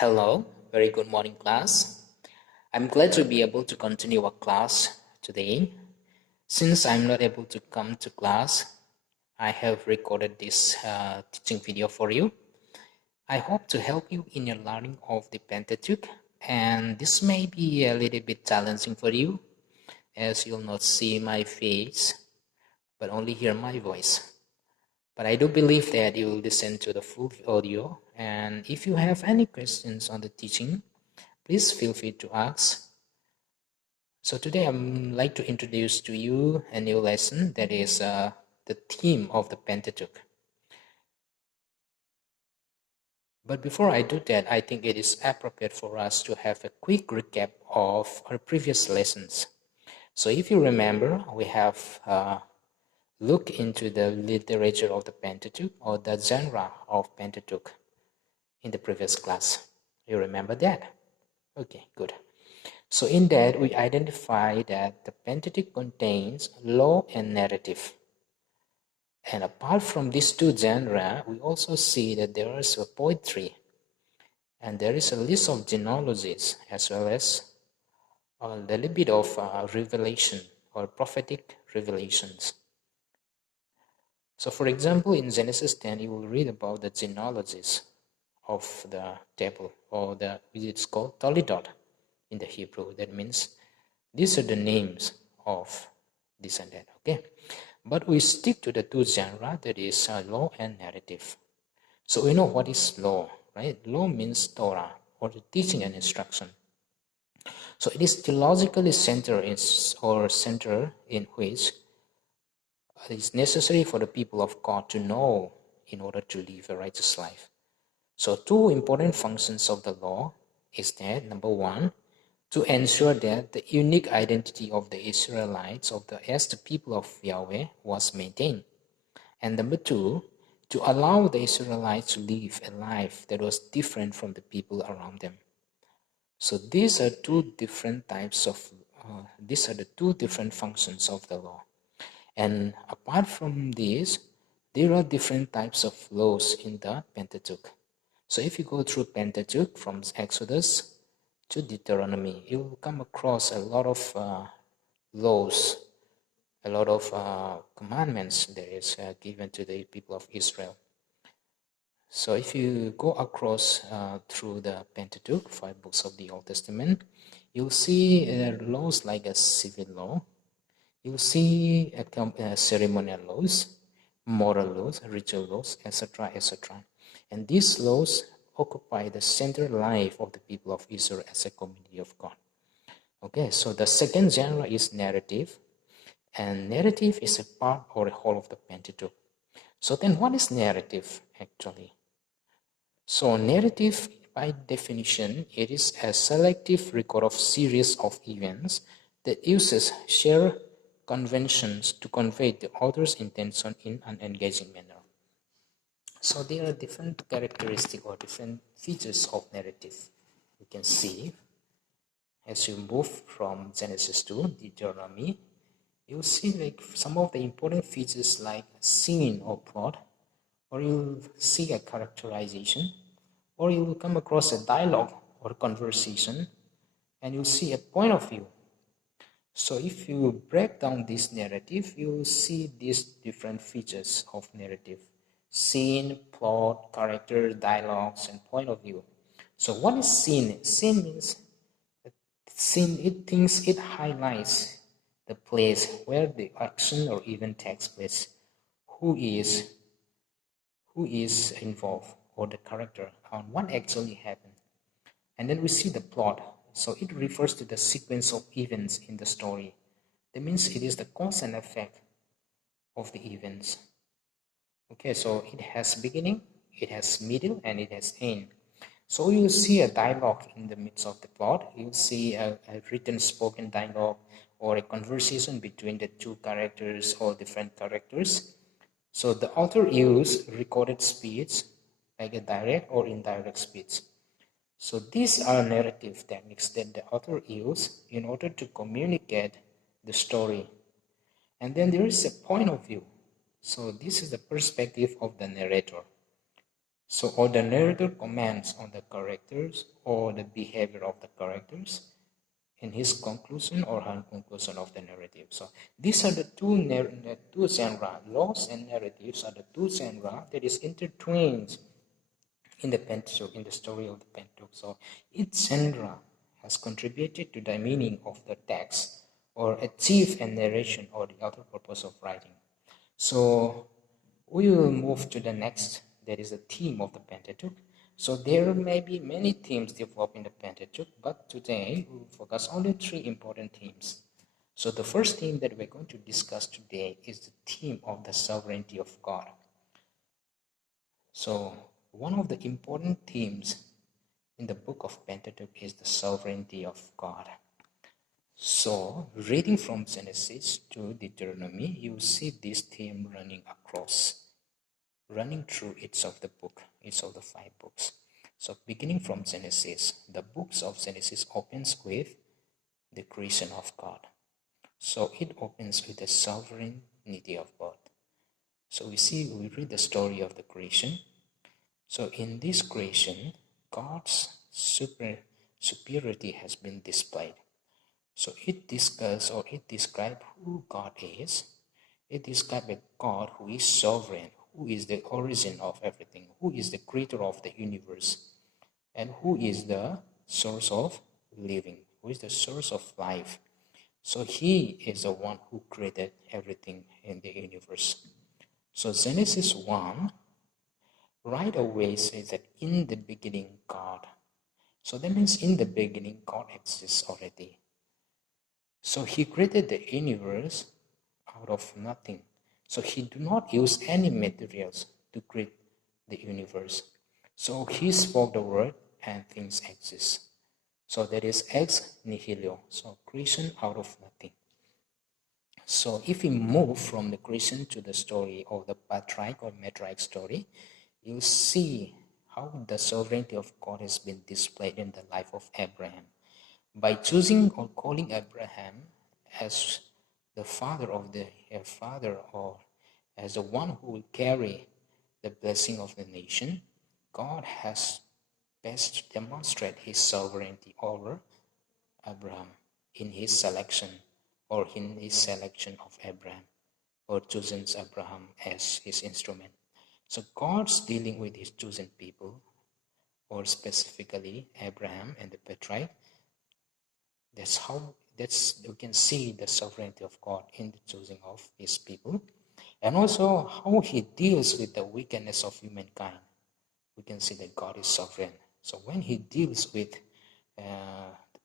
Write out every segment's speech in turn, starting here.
Hello, very good morning, class. I'm glad to be able to continue our class today. Since I'm not able to come to class, I have recorded this teaching video for you. I hope to help you in your learning of the Pentateuch, and this may be a little bit challenging for you, as you'll not see my face, but only hear my voice. But I do believe that you will listen to the full audio, and if you have any questions on the teaching, please feel free to ask. So today I'd like to introduce to you a new lesson that is the theme of the Pentateuch. But before I do that, I think it is appropriate for us to have a quick recap of our previous lessons. So if you remember, we have looked into the literature of the Pentateuch or the genre of Pentateuch in the previous class. You remember that? Okay, good. So in that, we identify that the Pentateuch contains law and narrative. And apart from these two genres, we also see that there is a poetry, and there is a list of genealogies, as well as a little bit of revelation or prophetic revelations. So for example, in Genesis 10, you will read about the genealogies of the table, or it's called Toledot in the Hebrew. That means these are the names of this and that, okay? But we stick to the two genres, that is law and narrative. So we know what is law, right? Law means Torah, or the teaching and instruction. So it is theologically centered in which it is necessary for the people of God to know in order to live a righteous life. So two important functions of the law is that, number one, to ensure that the unique identity of the Israelites as the people of Yahweh was maintained. And number two, to allow the Israelites to live a life that was different from the people around them. So these are the two different functions of the law. And apart from these, there are different types of laws in the Pentateuch. So if you go through Pentateuch from Exodus to Deuteronomy, you will come across a lot of laws, a lot of commandments that is given to the people of Israel. So if you go across through the Pentateuch, 5 books of the Old Testament, you'll see laws like a civil law. You'll see ceremonial laws, moral laws, ritual laws, etc., etc. And these laws occupy the central life of the people of Israel as a community of God. Okay, so the second genre is narrative, and narrative is a part or a whole of the Pentateuch. So then what is narrative actually? So narrative, by definition, it is a selective record of series of events that uses shared conventions to convey the author's intention in an engaging manner. So there are different characteristics or different features of narrative. You can see as you move from Genesis to Deuteronomy, you'll see like some of the important features like scene or plot, or you'll see a characterization, or you will come across a dialogue or conversation, and you'll see a point of view. So if you break down this narrative, you will see these different features of narrative: scene, plot, character, dialogues, and point of view. So what is scene? Scene means it highlights the place where the action or event takes place, who is involved, or the character, on what actually happened. And then we see the plot. So it refers to the sequence of events in the story. That means it is the cause and effect of the events. Okay, so it has beginning, it has middle, and it has end. So you will see a dialogue in the midst of the plot. You will see a written spoken dialogue or a conversation between the two characters or different characters. So the author used recorded speech, like a direct or indirect speech. So these are narrative techniques that the author used in order to communicate the story. And then there is a point of view. So this is the perspective of the narrator. So, or the narrator comments on the characters or the behavior of the characters in his conclusion or her conclusion of the narrative. So, these are the two genres. Laws and narratives are the two genres that is intertwined in the Pentateuch, in the story of the Pentateuch. So, each genre has contributed to the meaning of the text or achieve a narration or the other purpose of writing. So, we will move to the next, that is the theme of the Pentateuch. So there may be many themes developed in the Pentateuch, but today we will focus only on three important themes. So the first theme that we're going to discuss today is the theme of the sovereignty of God. So one of the important themes in the book of Pentateuch is the sovereignty of God. So reading from Genesis to Deuteronomy, you will see this theme running through each of the five books. So beginning from Genesis, the books of Genesis opens with the creation of God. So it opens with the sovereignty of God. So we read the story of the creation. So in this creation, God's superiority has been displayed. So it describes who God is. It describes a God who is sovereign, who is the origin of everything, who is the creator of the universe, and who is the source of living, who is the source of life. So he is the one who created everything in the universe. So Genesis 1 right away says that in the beginning God. So that means in the beginning God exists already. So he created the universe out of nothing. So he do not use any materials to create the universe. So he spoke the word and things exist. So that is ex nihilo. So creation out of nothing. So if we move from the creation to the story of the patriarch or matriarch story, you see how the sovereignty of God has been displayed in the life of Abraham. By choosing or calling Abraham as the father or as the one who will carry the blessing of the nation, God has best demonstrated his sovereignty over Abraham in his selection of Abraham or chosen Abraham as his instrument. So God's dealing with his chosen people, or specifically Abraham and the patriarch. We can see the sovereignty of God in the choosing of his people, and also how he deals with the wickedness of humankind. We can see that God is sovereign. So when he deals with the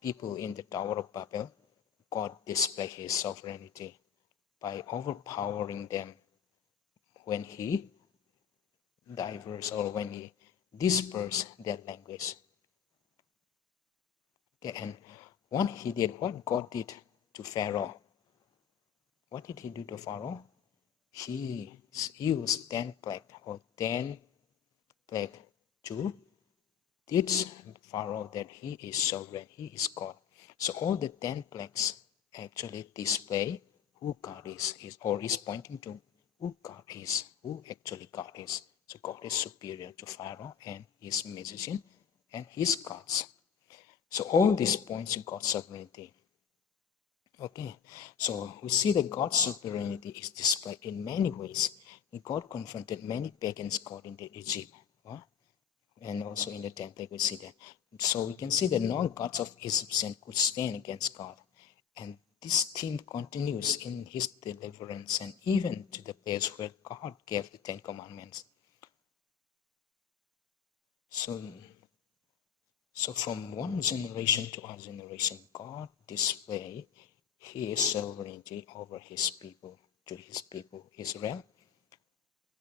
people in the Tower of Babel, God displays his sovereignty by overpowering them when he dispersed their language. Okay, and what God did to Pharaoh. What did he do to Pharaoh? He used 10 plague to teach Pharaoh that he is sovereign, he is God. So all the 10 plagues actually display who God is pointing to who actually God is. So God is superior to Pharaoh and his magician and his gods. So all this points to God's sovereignty. Okay, so we see that God's sovereignty is displayed in many ways. God confronted many pagans gods in Egypt, and also in the temple we see that. So we can see that no gods of Egyptian could stand against God. And this theme continues in his deliverance and even to the place where God gave the 10 Commandments. So from one generation to another generation, God displays his sovereignty over his people, to his people Israel.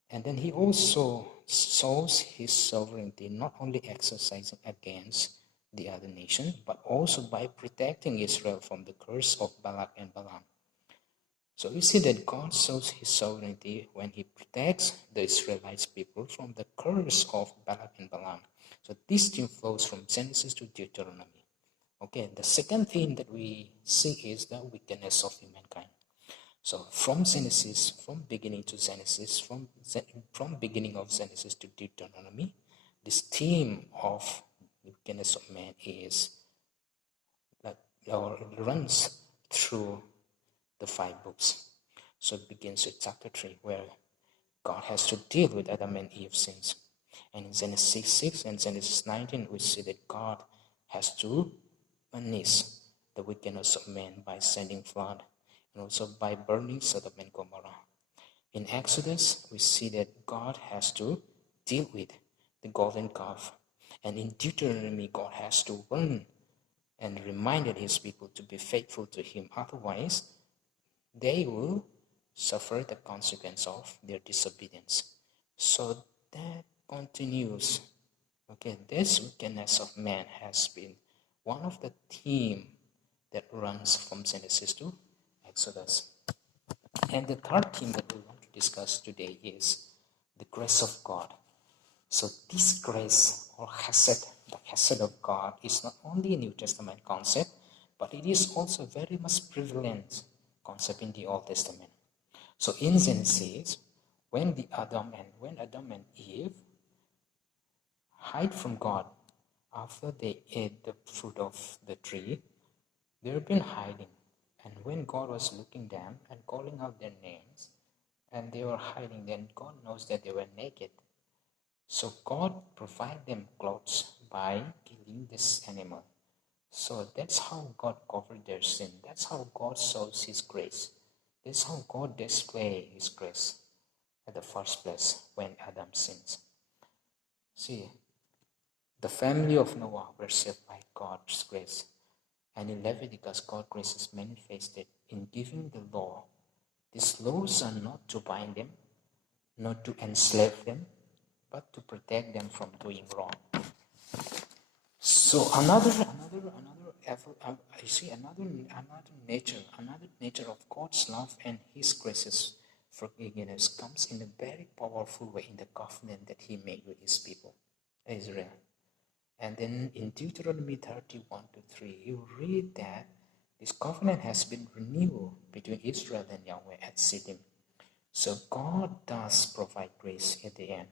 And then he also shows his sovereignty not only exercising against the other nation, but also by protecting Israel from the curse of Balak and Balaam. So we see that God shows his sovereignty when he protects the Israelites people from the curse of Balak and Balaam. So this theme flows from Genesis to Deuteronomy. Okay, the second theme that we see is the wickedness of humankind. So from beginning of Genesis to Deuteronomy, this theme of the wickedness of man is or runs through the 5 books. So it begins with chapter 3, where God has to deal with Adam and Eve's sins. And in Genesis 6 and Genesis 19, we see that God has to punish the wickedness of man by sending flood and also by burning Sodom and Gomorrah. In Exodus, we see that God has to deal with the golden calf. And in Deuteronomy, God has to warn and reminded his people to be faithful to him. Otherwise, they will suffer the consequence of their disobedience. So that continues. Okay, this wickedness of man has been one of the themes that runs from Genesis to Exodus. And the third theme that we want to discuss today is the grace of God. So this grace or chesed, the chesed of God, is not only a New Testament concept, but it is also very much prevalent concept in the Old Testament. So in Genesis, when Adam and Eve hide from God after they ate the fruit of the tree, they've been hiding. And when God was looking them and calling out their names, and they were hiding, then God knows that they were naked. So God provided them clothes by killing this animal. So that's how God covered their sin. That's how God shows His grace. That's how God displays His grace at the first place when Adam sins. See, the family of Noah were saved by God's grace. And in Leviticus, God's grace is manifested in giving the law. These laws are not to bind them, not to enslave them, but to protect them from doing wrong. So another nature of God's love and His grace's forgiveness comes in a very powerful way in the covenant that He made with His people, Israel. And then in Deuteronomy 31-3, you read that this covenant has been renewed between Israel and Yahweh at Shittim. So God does provide grace at the end.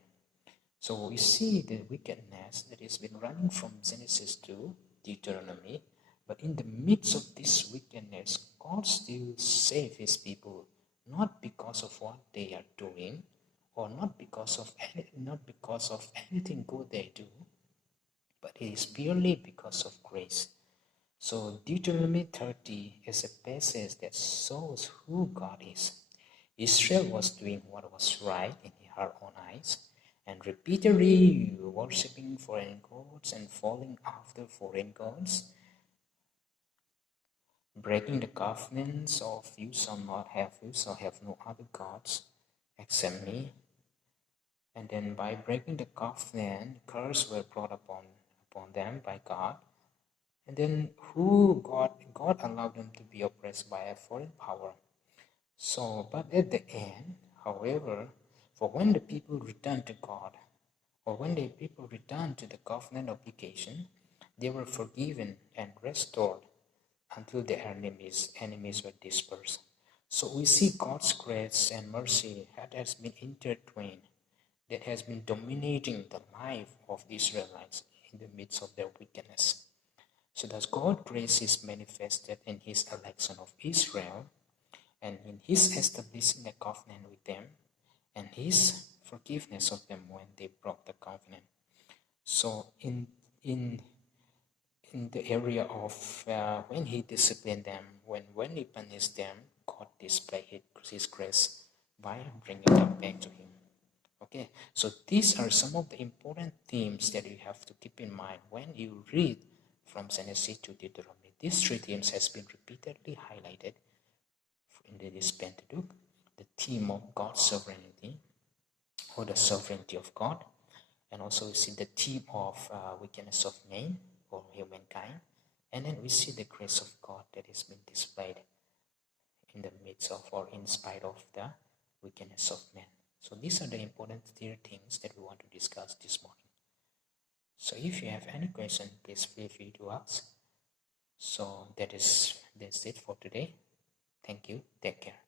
So we see the wickedness that has been running from Genesis to Deuteronomy, but in the midst of this wickedness, God still saves His people, not because of what they are doing, or not because of anything good they do, but it is purely because of grace. So Deuteronomy 30 is a passage that shows who God is. Israel was doing what was right in her own eyes, and repeatedly worshipping foreign gods and falling after foreign gods, breaking the covenants of you shall have no other gods except me. And then by breaking the covenant, curse were brought upon them by God. And then God allowed them to be oppressed by a foreign power. So, but at the end, however, for when the people returned to God, or when the people returned to the covenant obligation, they were forgiven and restored until the enemies were dispersed. So we see God's grace and mercy that has been intertwined, that has been dominating the life of the Israelites in the midst of their wickedness. So thus God's grace is manifested in His election of Israel, and in His establishing a covenant with them, and His forgiveness of them when they broke the covenant. So in the area of when He disciplined them, when He punished them, God displayed His grace by bringing them back to Him. Okay, so these are some of the important themes that you have to keep in mind when you read from Genesis to Deuteronomy. These 3 themes has been repeatedly highlighted in this Pentateuch: the theme of God's sovereignty, or the sovereignty of God, and also we see the theme of wickedness of man or humankind, and then we see the grace of God that has been displayed in the midst of or in spite of the wickedness of man. So these are the important 3 things that we want to discuss this morning. So if you have any question, please feel free to ask. So that's it for today. Thank you. Take care.